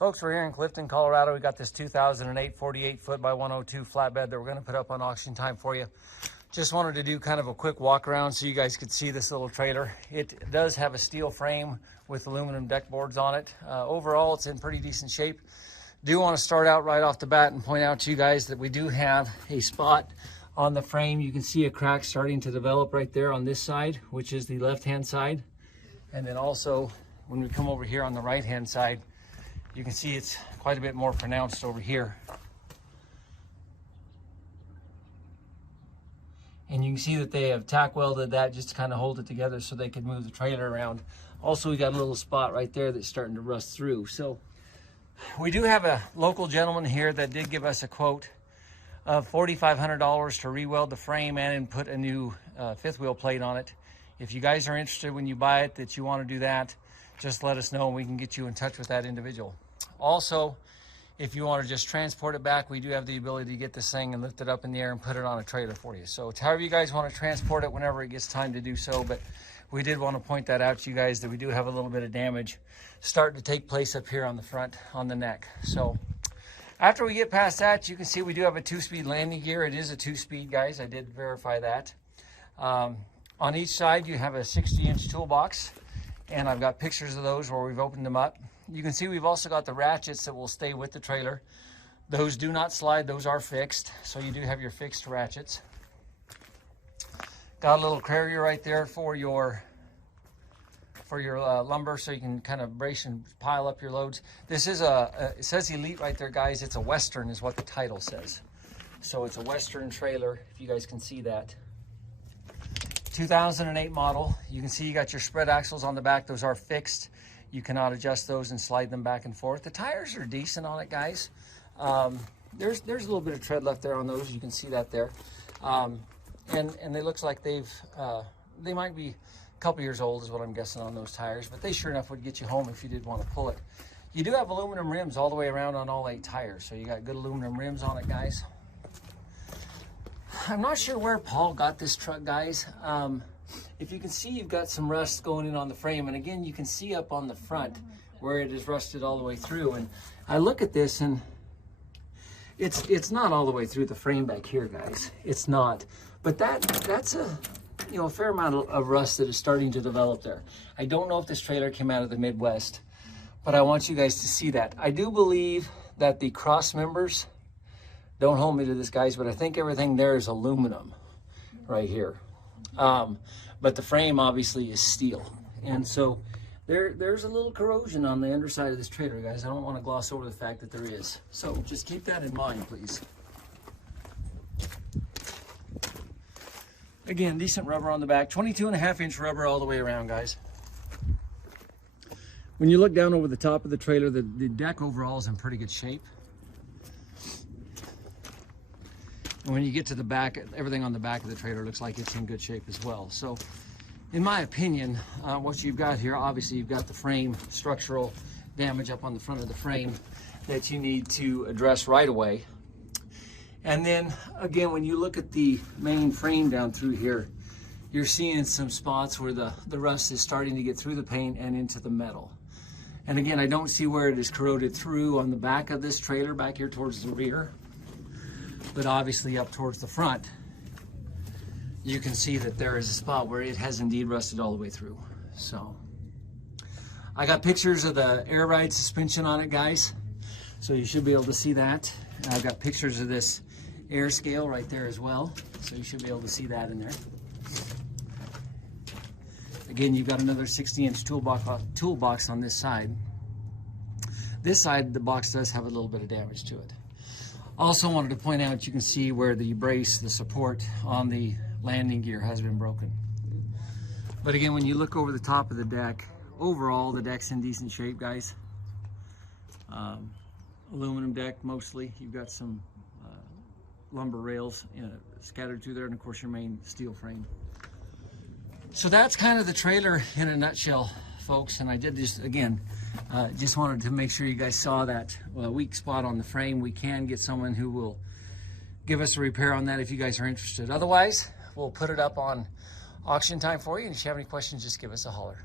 Folks, we're here in Clifton, Colorado. We got this 2008 48 foot by 102 flatbed that we're going to put up on auction time for you. Just wanted to do kind of a quick walk around so you guys could see this little trailer. It does have a steel frame with aluminum deck boards on it. Overall, it's in pretty decent shape. Do want to start out right off the bat and point out to you guys that we do have a spot on the frame. You can see a crack starting to develop right there on this side, which is the left-hand side. And then also, when we come over here on the right-hand side, you can see it's quite a bit more pronounced over here. And you can see that they have tack welded that just to kind of hold it together so they could move the trailer around. Also, we got a little spot right there that's starting to rust through. So we do have a local gentleman here that did give us a quote of $4,500 to re-weld the frame and put a new fifth wheel plate on it. If you guys are interested when you buy it that you want to do that, just let us know and we can get you in touch with that individual. Also, if you want to just transport it back, we do have the ability to get this thing and lift it up in the air and put it on a trailer for you. So it's however you guys want to transport it whenever it gets time to do so. But we did want to point that out to you guys that we do have a little bit of damage starting to take place up here on the front, on the neck. So after we get past that, you can see we do have a 2-speed landing gear. It is a 2-speed, guys. I did verify that. On each side, you have a 60-inch toolbox. And I've got pictures of those where we've opened them up. You can see we've also got the ratchets that will stay with the trailer. Those do not slide, those are fixed. So you do have your fixed ratchets. Got a little carrier right there for your lumber so you can kind of brace and pile up your loads. This is it says Elite right there, guys. It's a Western is what the title says. So it's a Western trailer, if you guys can see that. 2008 model. You can see you got your spread axles on the back. Those are fixed. You cannot adjust those and slide them back and forth. The tires are decent on it, guys. There's a little bit of tread left there on those. You can see that there. And it looks like they might be a couple years old is what I'm guessing on those tires, but they sure enough would get you home if you did want to pull it. You do have aluminum rims all the way around on all 8 tires. So you got good aluminum rims on it, guys. I'm not sure where Paul got this truck, guys. If you can see, you've got some rust going in on the frame. And again, you can see up on the front where it is rusted all the way through. And I look at this and it's not all the way through the frame back here, guys. It's not. But that's a fair amount of rust that is starting to develop there. I don't know if this trailer came out of the Midwest, but I want you guys to see that. I do believe that the cross members, don't hold me to this, guys, but I think everything there is aluminum right here. But the frame obviously is steel. And so there's a little corrosion on the underside of this trailer, guys. I don't want to gloss over the fact that there is. So just keep that in mind, please. Again, decent rubber on the back. 22.5-inch rubber all the way around, guys. When you look down over the top of the trailer, the deck overall is in pretty good shape. And when you get to the back, everything on the back of the trailer looks like it's in good shape as well. So in my opinion, what you've got here, obviously you've got the frame structural damage up on the front of the frame that you need to address right away. And then again, when you look at the main frame down through here, you're seeing some spots where the rust is starting to get through the paint and into the metal. And again, I don't see where it is corroded through on the back of this trailer back here towards the rear. But obviously up towards the front, you can see that there is a spot where it has indeed rusted all the way through. So I got pictures of the air ride suspension on it, guys. So you should be able to see that. And I've got pictures of this air scale right there as well. So you should be able to see that in there. Again, you've got another 60-inch toolbox on this side. This side, the box does have a little bit of damage to it. Also wanted to point out, you can see where the brace, the support on the landing gear has been broken. But again, when you look over the top of the deck, overall the deck's in decent shape, guys. Aluminum deck mostly. You've got some lumber rails scattered through there, and of course your main steel frame. So that's kind of the trailer in a nutshell, folks. And I did just, again, just wanted to make sure you guys saw that weak spot on the frame. We can get someone who will give us a repair on that if you guys are interested. Otherwise, we'll put it up on auction time for you. And if you have any questions, just give us a holler.